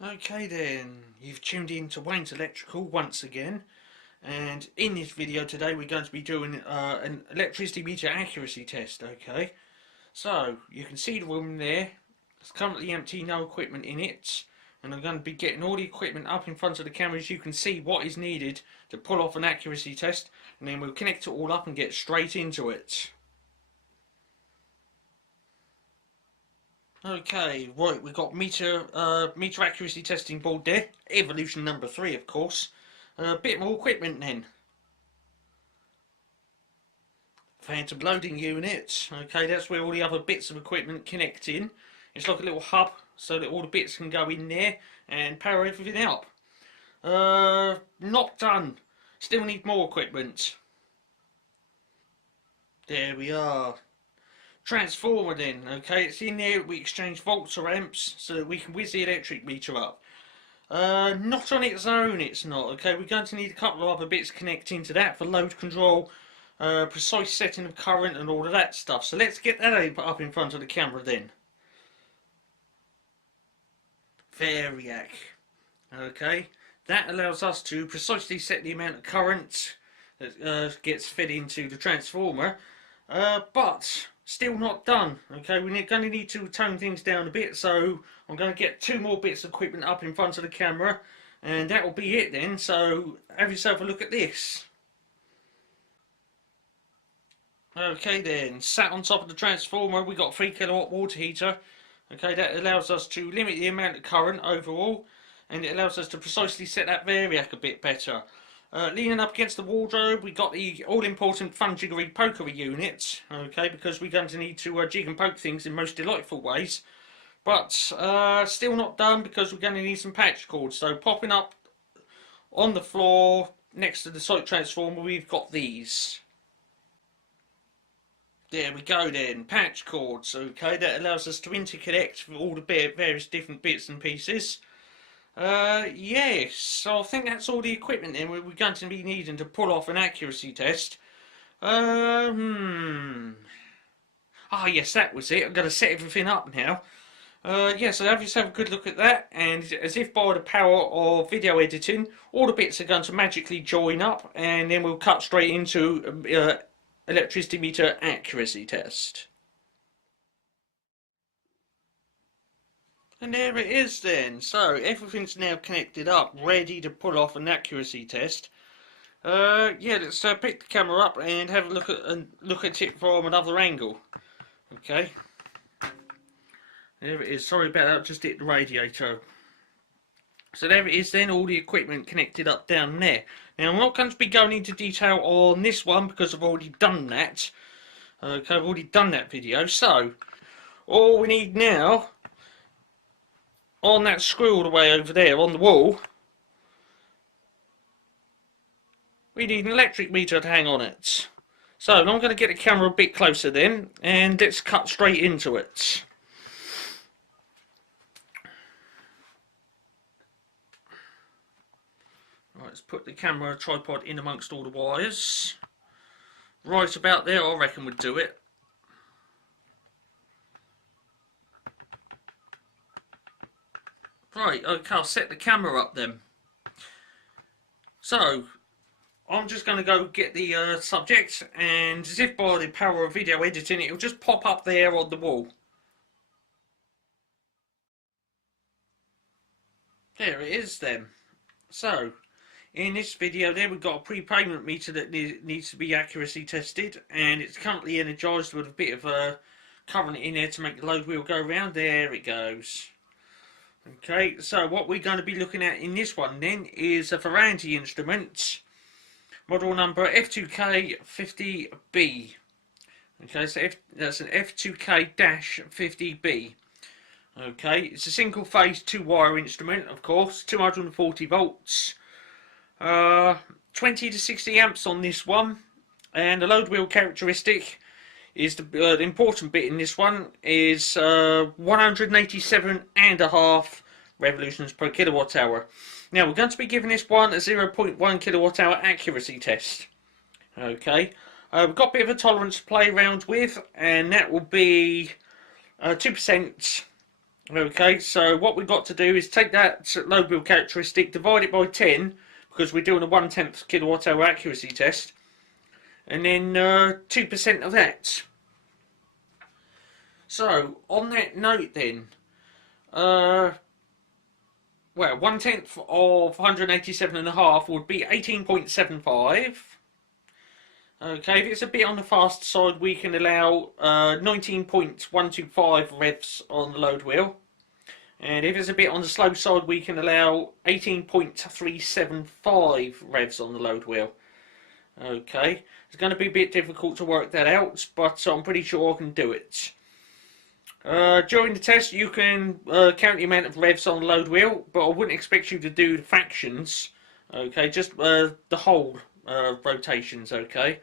Okay then, you've tuned in to Wayne's Electrical once again, and in this video today we're going to be doing an electricity meter accuracy test. Okay, so you can see the room there. It's currently empty, no equipment in it, and I'm going to be getting all the equipment up in front of the camera so you can see what is needed to pull off an accuracy test, and then we'll connect it all up and get straight into it. Okay, right, we've got meter accuracy testing board there, evolution number 3 of course. A bit more equipment then. Phantom loading unit, okay, that's where all the other bits of equipment connect in. It's like a little hub so that all the bits can go in there and power everything up. Not done, still need more equipment. There we are. Transformer then, okay, it's in there. We exchange volts or amps so that we can whiz the electric meter up. Not on its own it's not, okay, we're going to need a couple of other bits connecting to that for load control, precise setting of current and all of that stuff. So let's get that up in front of the camera then. P.A.Y.G, okay, that allows us to precisely set the amount of current that gets fed into the transformer, but still not done. Okay, we're going to need to tone things down a bit, so I'm going to get 2 more bits of equipment up in front of the camera, and that will be it then. So have yourself a look at this. Okay then, sat on top of the transformer we got a 3 kilowatt water heater. Okay, that allows us to limit the amount of current overall, and it allows us to precisely set that P.A.Y.G a bit better. Leaning up against the wardrobe, we got the all-important Fun-Jiggery-Pokery unit, okay, because we're going to need to jig and poke things in most delightful ways. But still not done because we're going to need some patch cords. So popping up on the floor next to the site transformer, we've got these. There we go then, patch cords, okay, that allows us to interconnect all the various different bits and pieces. Yes, so I think that's all the equipment then we're going to be needing to pull off an accuracy test. Ah yes, that was it. I'm going to set everything up now. Yeah, so have yourself a good look at that, and as if by the power of video editing, all the bits are going to magically join up, and then we'll cut straight into electricity meter accuracy test. And there it is then. So everything's now connected up, ready to pull off an accuracy test. Yeah, let's pick the camera up and have a look at it from another angle. Okay. There it is. Sorry about that. Just hit the radiator. So there it is then. All the equipment connected up down there. Now I'm not going to be going into detail on this one because I've already done that. Okay, I've already done that video. So all we need now, on that screw all the way over there on the wall, we need an electric meter to hang on it. So I'm going to get the camera a bit closer then, and let's cut straight into it. Right, let's put the camera tripod in amongst all the wires. Right about there, I reckon would do it. Right, okay, I'll set the camera up then. So, I'm just going to go get the subject, and as if by the power of video editing, it'll just pop up there on the wall. There it is then. So, in this video there, we've got a prepayment meter that needs to be accuracy tested, and it's currently energised with a bit of current in there to make the load wheel go round. There it goes. Okay, so what we're going to be looking at in this one then is a Ferranti instrument, model number F2K-50B. Okay, so that's an F2K-50B. Okay, it's a single phase 2-wire instrument, of course, 240 volts, 20 to 60 amps on this one, and the load wheel characteristic is the important bit in this one is 187.5 revolutions per kilowatt hour. Now we're going to be giving this one a 0.1 kilowatt hour accuracy test. Okay, we've got a bit of a tolerance to play around with, and that will be 2%. Okay, so what we've got to do is take that load wheel characteristic, divide it by 10, because we're doing a 1/10 kilowatt hour accuracy test, and then 2% of that. So, on that note then, well, 1/10 of 187.5 would be 18.75. Okay, if it's a bit on the fast side, we can allow 19.125 revs on the load wheel. And if it's a bit on the slow side, we can allow 18.375 revs on the load wheel. Okay, it's going to be a bit difficult to work that out, but I'm pretty sure I can do it. During the test, you can count the amount of revs on the load wheel, but I wouldn't expect you to do the fractions. Okay, just the whole rotations. Okay.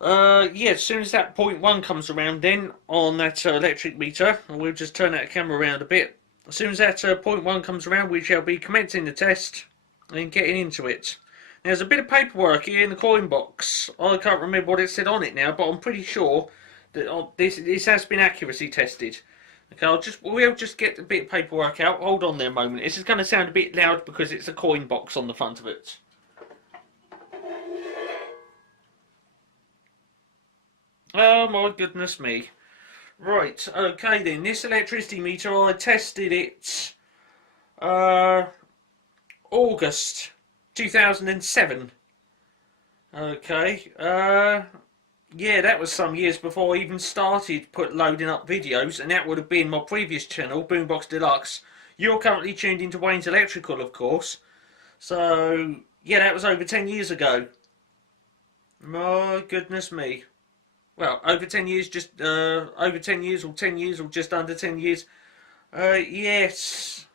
Yeah, as soon as that 0.1 comes around then on that electric meter, and we'll just turn that camera around a bit. As soon as that 0.1 comes around, we shall be commencing the test and getting into it. Now, there's a bit of paperwork here in the coin box. I can't remember what it said on it now, but I'm pretty sure that this has been accuracy tested. Okay, we'll just get a bit of paperwork out. Hold on there a moment. This is going to sound a bit loud because it's a coin box on the front of it. Oh my goodness me. Right, okay then, this electricity meter, I tested it August 2007. Okay, yeah, that was some years before I even started loading up videos, and that would have been my previous channel, Boombox Deluxe. You're currently tuned into Wayne's Electrical, of course. So, yeah, that was over 10 years ago. My goodness me. Well, over 10 years, just over 10 years, or 10 years, or just under 10 years. Yes.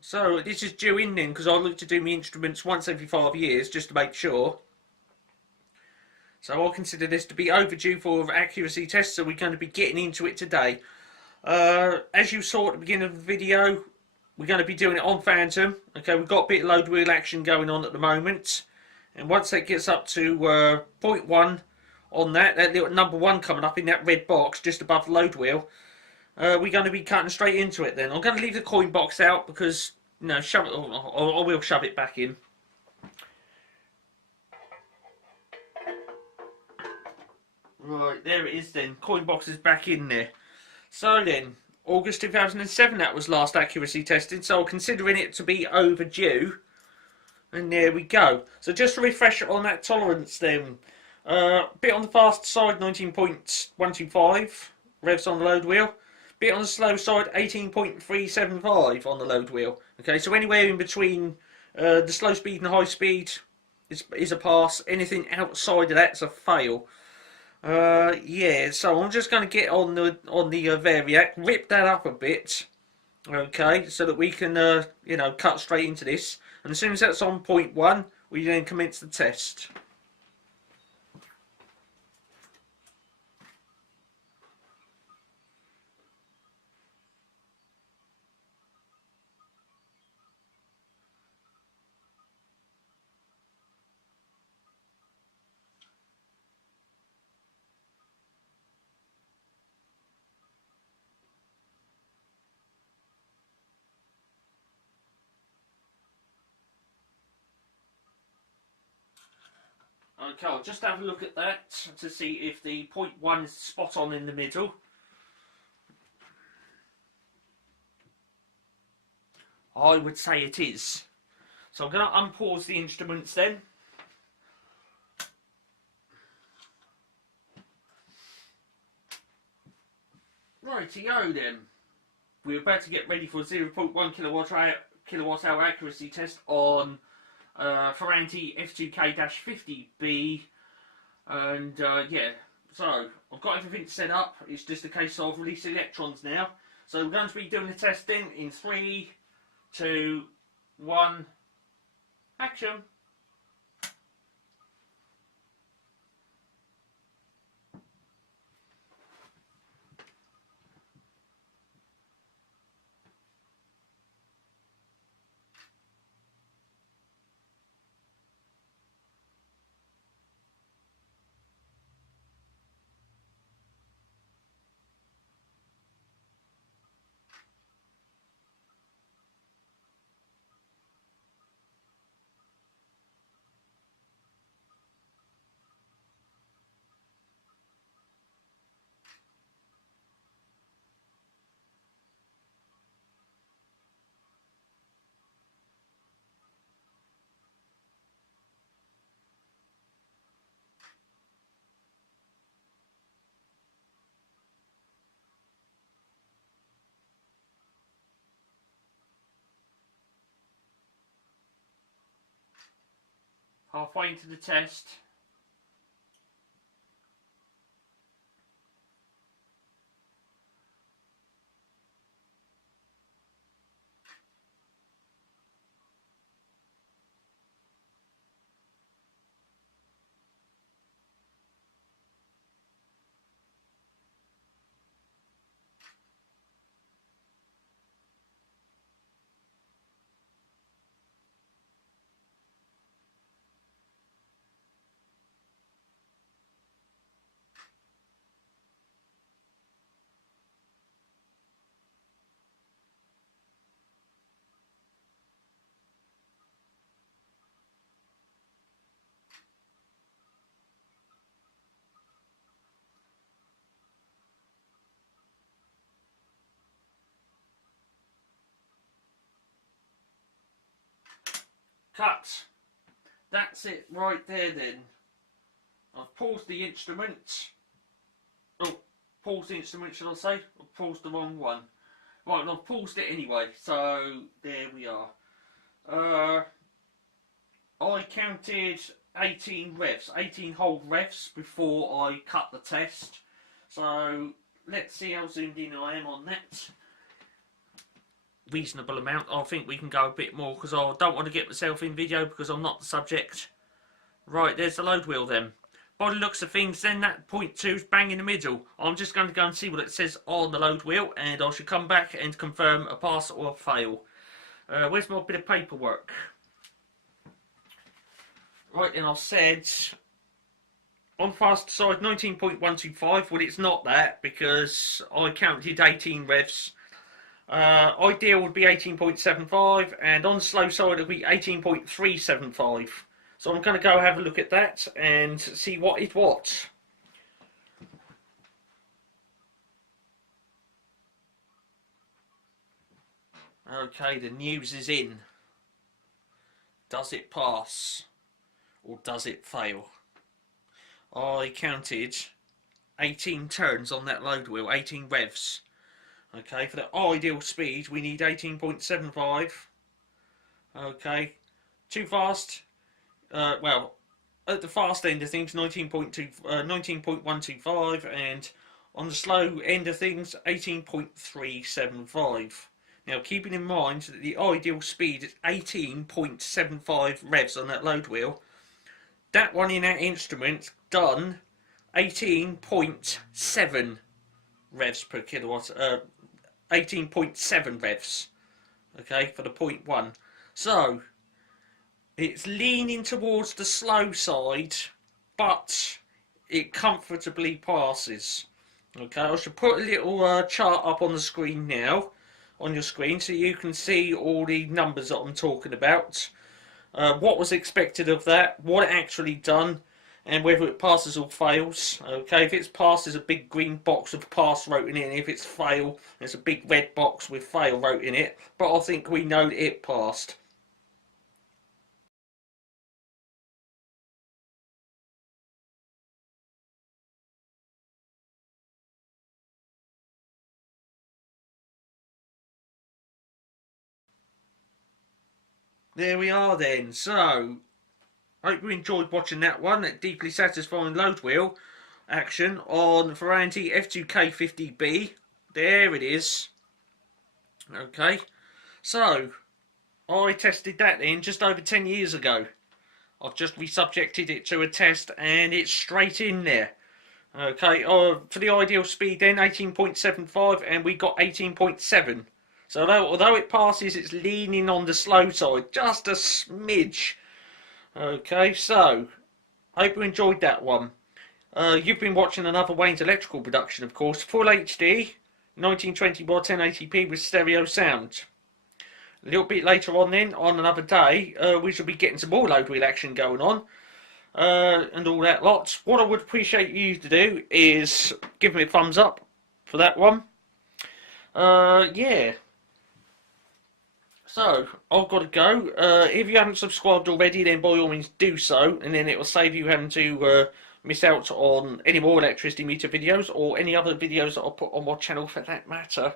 So this is due in then, because I look to do my instruments once every 5 years, just to make sure. So I consider this to be overdue for accuracy tests, so we're going to be getting into it today. As you saw at the beginning of the video, we're going to be doing it on Phantom. Okay, we've got a bit of load wheel action going on at the moment. And once that gets up to 0.1, on that little number 1 coming up in that red box just above the load wheel, we're going to be cutting straight into it then. I'm going to leave the coin box out because, you know, I will shove it back in. Right, there it is then. Coin box is back in there. So then, August 2007 that was last accuracy tested, so considering it to be overdue. And there we go. So just to refresh on that tolerance then. Bit on the fast side, 19.125 revs on the load wheel. Bit on the slow side, 18.375 on the load wheel. Okay, so anywhere in between the slow speed and the high speed is a pass. Anything outside of that's a fail. Yeah, so I'm just going to get on the Variac, rip that up a bit. Okay, so that we can you know, cut straight into this. And as soon as that's on 0.1, we then commence the test. Okay, I'll just have a look at that to see if the 0.1 is spot on in the middle. I would say it is. So I'm going to unpause the instruments then. Rightio then. We're about to get ready for a 0.1 kilowatt hour accuracy test on Ferranti F2K-50B. And yeah, so I've got everything set up. It's just a case of release electrons now. So we're going to be doing the testing in 3, 2, 1, action. halfway into the test. Cut. That's it right there then. I've paused the instrument. Oh, paused the instrument, shall I say? I've paused the wrong one. Right, I've paused it anyway, so there we are. I counted 18 revs, 18 whole revs before I cut the test. So let's see how zoomed in I am on that. Reasonable amount. I think we can go a bit more because I don't want to get myself in video because I'm not the subject. Right, there's the load wheel then. By the looks of things then, that 0.2 is bang in the middle. I'm just going to go and see what it says on the load wheel and I should come back and confirm a pass or a fail. Where's my bit of paperwork? Right, and I've said on fast side 19.125. Well, it's not that because I counted 18 revs. Ideal would be 18.75 and on slow side it would be 18.375. So I'm going to go have a look at that and see what is what. Okay, the news is in. Does it pass or does it fail? I counted 18 turns on that load wheel, 18 revs. Okay, for the ideal speed we need 18.75. Okay, too fast. Well, at the fast end of things 19.125 and on the slow end of things 18.375. Now keeping in mind that the ideal speed is 18.75 revs on that load wheel, that one in that instrument done 18.7 revs per kilowatt, 18.7 revs, okay, for the 0.1. So it's leaning towards the slow side, but it comfortably passes. Okay, I should put a little chart up on the screen now, on your screen, so you can see all the numbers that I'm talking about. What was expected of that, what it actually done, and whether it passes or fails. Okay, if it's pass, there's a big green box with pass wrote in it, and if it's fail, there's a big red box with fail wrote in it. But I think we know that it passed. There we are then. So, I hope you enjoyed watching that one, that deeply satisfying load wheel action on Ferranti F2K-50B. There it is. Okay, so I tested that in just over 10 years ago. I've just resubjected it to a test and it's straight in there. Okay, for the ideal speed then 18.75 and we got 18.7. So although it passes, it's leaning on the slow side, just a smidge. Okay, so I hope you enjoyed that one. You've been watching another Wayne's Electrical production, of course, full HD, 1920 by 1080p with stereo sound. A little bit later on then, on another day, we shall be getting some more load wheel action going on. And all that lot. What I would appreciate you to do is give me a thumbs up for that one. Yeah. So, I've got to go. If you haven't subscribed already, then by all means do so, and then it will save you having to miss out on any more electricity meter videos, or any other videos that I'll put on my channel for that matter.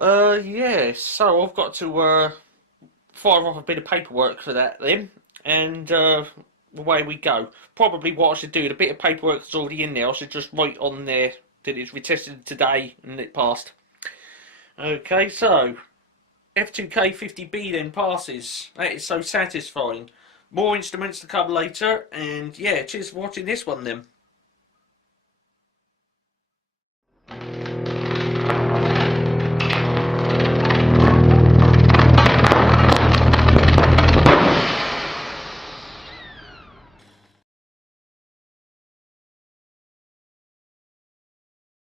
Yeah, so I've got to fire off a bit of paperwork for that then. and away we go. Probably what I should do, the bit of paperwork that's already in there, I should just write on there that it's retested today and it passed. Okay, so F2K-50B then passes. That is so satisfying. More instruments to come later, and yeah, cheers for watching this one then.